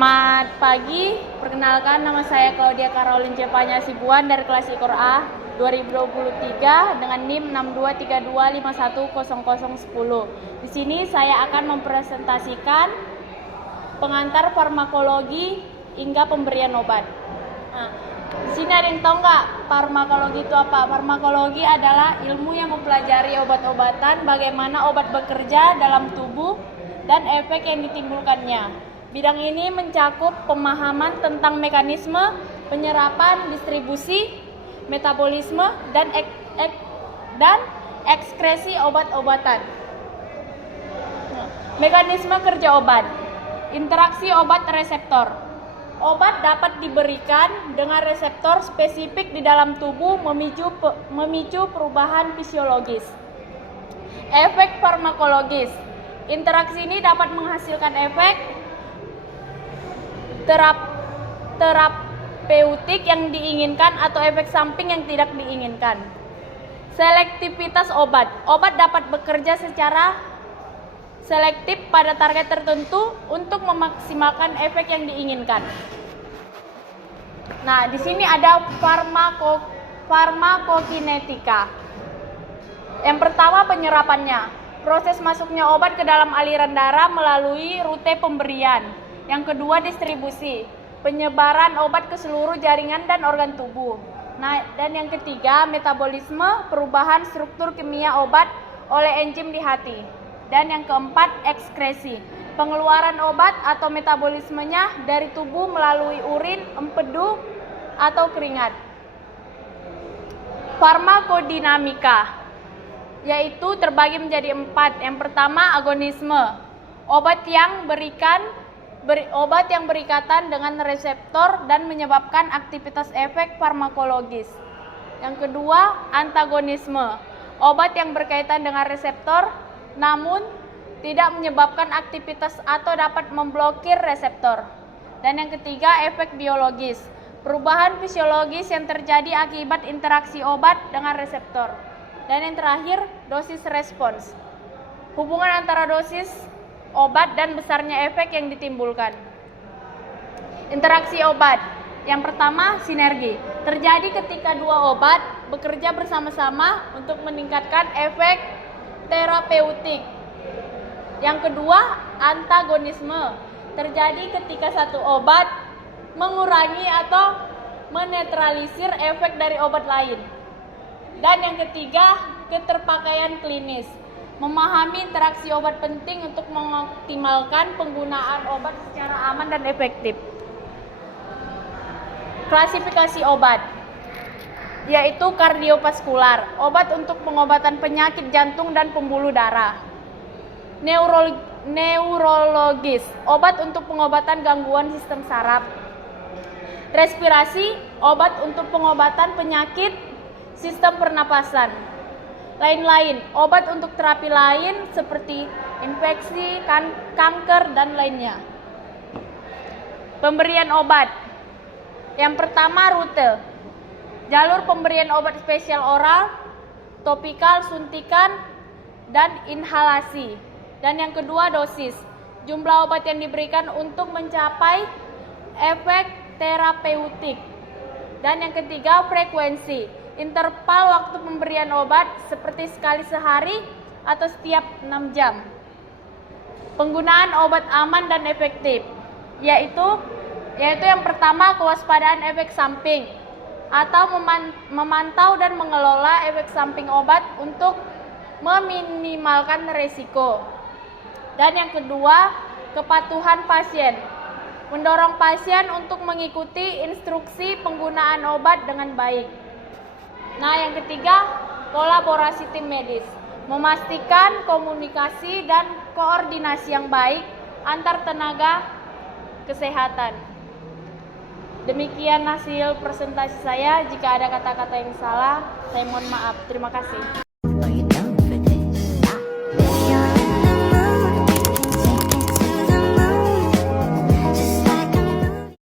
Selamat pagi, perkenalkan nama saya Claudia Caroline Cepanya Sibuan dari kelas IKOR A 2023 dengan NIM 6232510010. Di sini saya akan mempresentasikan pengantar farmakologi hingga pemberian obat. Nah, di sini ada yang tahu nggak farmakologi itu apa? Farmakologi adalah ilmu yang mempelajari obat-obatan, bagaimana obat bekerja dalam tubuh dan efek yang ditimbulkannya. Bidang ini mencakup pemahaman tentang mekanisme, penyerapan, distribusi, metabolisme, dan ekskresi obat-obatan. Mekanisme kerja obat. Interaksi obat reseptor. Obat dapat diberikan dengan reseptor spesifik di dalam tubuh memicu perubahan fisiologis. Efek farmakologis. Interaksi ini dapat menghasilkan efek terapeutik yang diinginkan atau efek samping yang tidak diinginkan. Selektivitas obat. Obat dapat bekerja secara selektif pada target tertentu untuk memaksimalkan efek yang diinginkan. Nah, di sini ada farmakokinetika. Yang pertama, penyerapannya. Proses masuknya obat ke dalam aliran darah melalui rute pemberian. Yang kedua, distribusi, penyebaran obat ke seluruh jaringan dan organ tubuh. Nah, dan yang ketiga, metabolisme, perubahan struktur kimia obat oleh enzim di hati. Dan yang keempat, ekskresi, pengeluaran obat atau metabolismenya dari tubuh melalui urin, empedu, atau keringat. Farmakodinamika, yaitu terbagi menjadi 4. Yang pertama, agonisme, obat yang berikatan dengan reseptor dan menyebabkan aktivitas efek farmakologis. Yang kedua, antagonisme, obat yang berkaitan dengan reseptor namun tidak menyebabkan aktivitas atau dapat memblokir reseptor. Dan yang ketiga, efek biologis, perubahan fisiologis yang terjadi akibat interaksi obat dengan reseptor. Dan yang terakhir, dosis respons, hubungan antara dosis obat dan besarnya efek yang ditimbulkan. Interaksi obat. Yang pertama, sinergi. Terjadi ketika dua obat bekerja bersama-sama untuk meningkatkan efek terapeutik. Yang kedua, antagonisme. Terjadi ketika satu obat mengurangi atau menetralisir efek dari obat lain. Dan yang ketiga, keterpakaian klinis. Memahami interaksi obat penting untuk mengoptimalkan penggunaan obat secara aman dan efektif. Klasifikasi obat, yaitu kardiovaskular, obat untuk pengobatan penyakit jantung dan pembuluh darah. Neurologis, obat untuk pengobatan gangguan sistem saraf. Respirasi, obat untuk pengobatan penyakit sistem pernapasan. Lain-lain, obat untuk terapi lain seperti infeksi, kanker, dan lainnya. Pemberian obat. Yang pertama, rute. Jalur pemberian obat spesial oral, topikal, suntikan, dan inhalasi. Dan yang kedua, dosis. Jumlah obat yang diberikan untuk mencapai efek terapeutik. Dan yang ketiga, frekuensi. Interval waktu pemberian obat seperti sekali sehari atau setiap 6 jam. Penggunaan obat aman dan efektif, yaitu yang pertama, kewaspadaan efek samping atau memantau dan mengelola efek samping obat untuk meminimalkan risiko. Dan yang kedua, kepatuhan pasien, mendorong pasien untuk mengikuti instruksi penggunaan obat dengan baik. Nah, yang ketiga, kolaborasi tim medis, memastikan komunikasi dan koordinasi yang baik antar tenaga kesehatan. Demikian hasil presentasi saya. Jika ada kata-kata yang salah, saya mohon maaf. Terima kasih.